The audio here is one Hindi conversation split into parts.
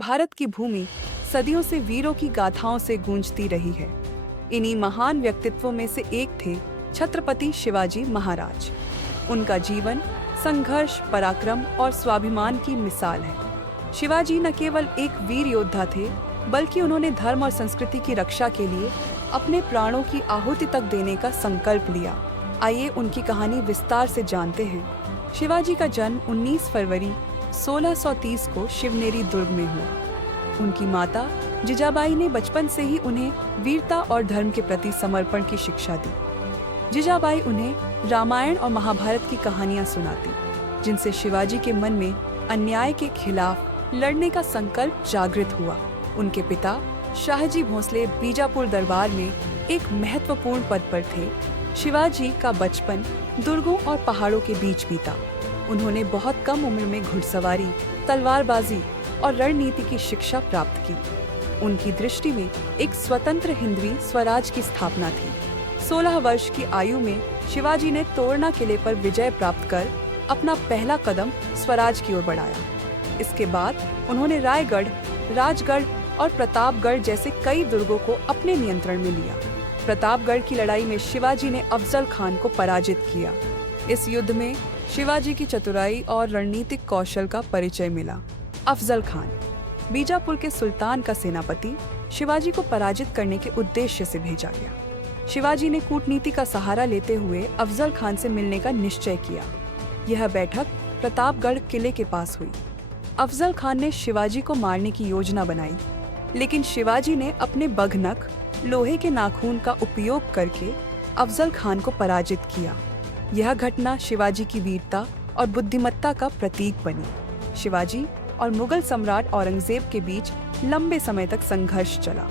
भारत की भूमि सदियों से वीरों की गाथाओं से गूंजती रही है। इन्हीं महान व्यक्तित्वों में से एक थे छत्रपति शिवाजी महाराज। उनका जीवन संघर्ष, पराक्रम और स्वाभिमान की मिसाल है। शिवाजी न केवल एक वीर योद्धा थे, बल्कि उन्होंने धर्म और संस्कृति की रक्षा के लिए अपने प्राणों की आहुति तक देने का संकल्प लिया। आइए उनकी कहानी विस्तार से जानते हैं। शिवाजी का जन्म 19 फरवरी 1630 को शिवनेरी दुर्ग में हुआ। उनकी माता जिजाबाई ने बचपन से ही उन्हें वीरता और धर्म के प्रति समर्पण की शिक्षा दी। जिजाबाई उन्हें रामायण और महाभारत की कहानियां सुनाती, जिनसे शिवाजी के मन में अन्याय के खिलाफ लड़ने का संकल्प जागृत हुआ। उनके पिता शाहजी भोसले बीजापुर दरबार में एक महत्वपूर्ण पद पर थे। शिवाजी का बचपन दुर्गों और पहाड़ों के बीच बीता। उन्होंने बहुत कम उम्र में घुड़सवारी, तलवारबाजी और रणनीति की शिक्षा प्राप्त की। उनकी दृष्टि में एक स्वतंत्र हिंदवी स्वराज की स्थापना थी। 16 वर्ष की आयु में शिवाजी ने तोरना किले पर विजय प्राप्त कर अपना पहला कदम स्वराज की ओर बढ़ाया। इसके बाद उन्होंने रायगढ़, राजगढ़ और प्रतापगढ़ जैसे कई दुर्गों को अपने नियंत्रण में लिया। प्रतापगढ़ की लड़ाई में शिवाजी ने अफजल खान को पराजित किया। इस युद्ध में शिवाजी की चतुराई और रणनीतिक कौशल का परिचय मिला। अफजल खान, बीजापुर के सुल्तान का सेनापति, शिवाजी को पराजित करने के उद्देश्य से भेजा गया। शिवाजी ने कूटनीति का सहारा लेते हुए अफजल खान से मिलने का निश्चय किया। यह बैठक प्रतापगढ़ किले के पास हुई। अफजल खान ने शिवाजी को मारने की योजना बनाई, लेकिन शिवाजी ने अपने बघनख, लोहे के नाखून का उपयोग करके अफजल खान को पराजित किया। यह घटना शिवाजी की वीरता और बुद्धिमत्ता का प्रतीक बनी। शिवाजी और मुगल सम्राट औरंगजेब के बीच लंबे समय तक संघर्ष चला।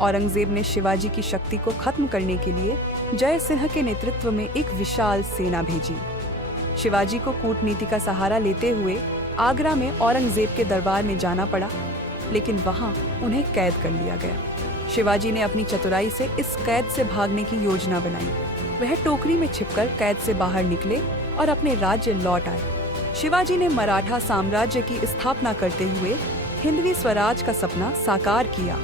औरंगजेब ने शिवाजी की शक्ति को खत्म करने के लिए जय सिंह के नेतृत्व में एक विशाल सेना भेजी। शिवाजी को कूटनीति का सहारा लेते हुए आगरा में औरंगजेब के दरबार में जाना पड़ा, लेकिन वहां उन्हें कैद कर लिया गया। शिवाजी ने अपनी चतुराई से इस कैद से भागने की योजना बनाई। वह टोकरी में छिपकर कैद से बाहर निकले और अपने राज्य लौट आए। शिवाजी ने मराठा साम्राज्य की स्थापना करते हुए हिंदवी स्वराज का सपना साकार किया।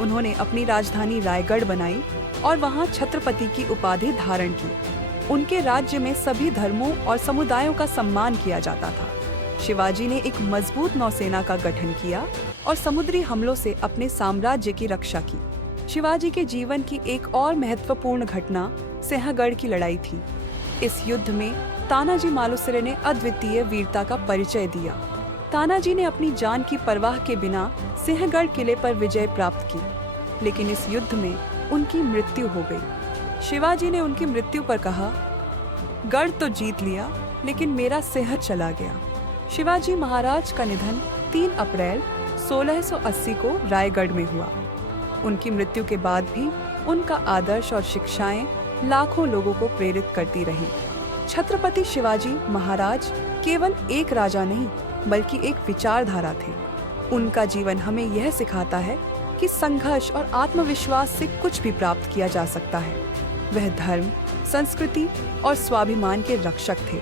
उन्होंने अपनी राजधानी रायगढ़ बनाई और वहां छत्रपति की उपाधि धारण की। उनके राज्य में सभी धर्मों और समुदायों का सम्मान किया जाता था। शिवाजी ने एक मजबूत नौसेना का गठन किया और समुद्री हमलों से अपने साम्राज्य की रक्षा की। शिवाजी के जीवन की एक और महत्वपूर्ण घटना सिंहगढ़ की लड़ाई थी। इस युद्ध में तानाजी मालुसरे ने अद्वितीय वीरता का परिचय दिया। तानाजी ने अपनी जान की परवाह के बिना सिंहगढ़ किले पर विजय प्राप्त की, लेकिन इस युद्ध में उनकी मृत्यु हो गई। शिवाजी ने उनकी मृत्यु पर कहा, गढ़ तो जीत लिया, लेकिन मेरा सिंह चला गया। शिवाजी महाराज का निधन 3 अप्रैल 1680 को रायगढ़ में हुआ। उनकी मृत्यु के बाद भी उनका आदर्श और शिक्षाएं लाखों लोगों को प्रेरित करती रही। छत्रपति शिवाजी महाराज केवल एक राजा नहीं, बल्कि एक विचारधारा थे। उनका जीवन हमें यह सिखाता है कि संघर्ष और आत्मविश्वास से कुछ भी प्राप्त किया जा सकता है। वह धर्म, संस्कृति और स्वाभिमान के रक्षक थे।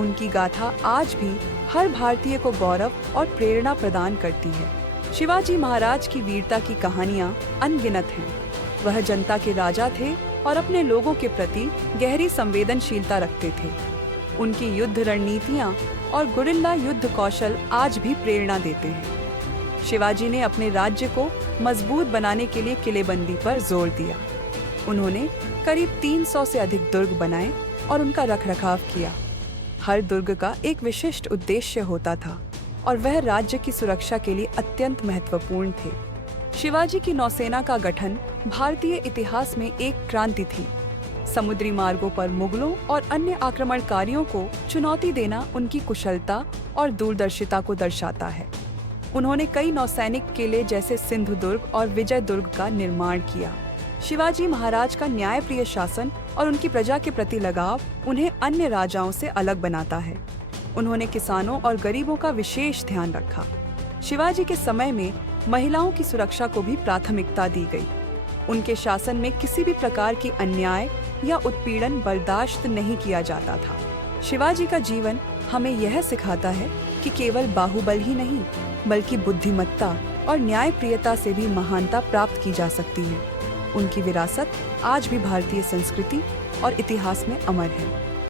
उनकी गाथा आज भी हर भारतीय को गौरव और प्रेरणा प्रदान करती है। शिवाजी महाराज की वीरता की कहानियां अनगिनत हैं। वह जनता के राजा थे और अपने लोगों के प्रति गहरी संवेदनशीलता रखते थे। उनकी युद्ध रणनीतियां और गुरिल्ला युद्ध कौशल आज भी प्रेरणा देते हैं। शिवाजी ने अपने राज्य को मजबूत बनाने के लिए किलेबंदी पर जोर दिया। उन्होंने करीब 300 से अधिक दुर्ग बनाए और उनका रखरखाव किया। हर दुर्ग का एक विशिष्ट उद्देश्य होता था और वह राज्य की सुरक्षा के लिए अत्यंत महत्वपूर्ण थे। शिवाजी की नौसेना का गठन भारतीय इतिहास में एक क्रांति थी। समुद्री मार्गों पर मुगलों और अन्य आक्रमणकारियों को चुनौती देना उनकी कुशलता और दूरदर्शिता को दर्शाता है। उन्होंने कई नौसैनिक किले जैसे सिंधुदुर्ग और विजयदुर्ग का निर्माण किया। शिवाजी महाराज का न्यायप्रिय शासन और उनकी प्रजा के प्रति लगाव उन्हें अन्य राजाओं से अलग बनाता है। उन्होंने किसानों और गरीबों का विशेष ध्यान रखा। शिवाजी के समय में महिलाओं की सुरक्षा को भी प्राथमिकता दी गई। उनके शासन में किसी भी प्रकार की अन्याय या उत्पीड़न बर्दाश्त नहीं किया जाता था। शिवाजी का जीवन हमें यह सिखाता है कि केवल बाहुबल ही नहीं, बल्कि बुद्धिमत्ता और न्यायप्रियता से भी महानता प्राप्त की जा सकती है। उनकी विरासत आज भी भारतीय संस्कृति और इतिहास में अमर है।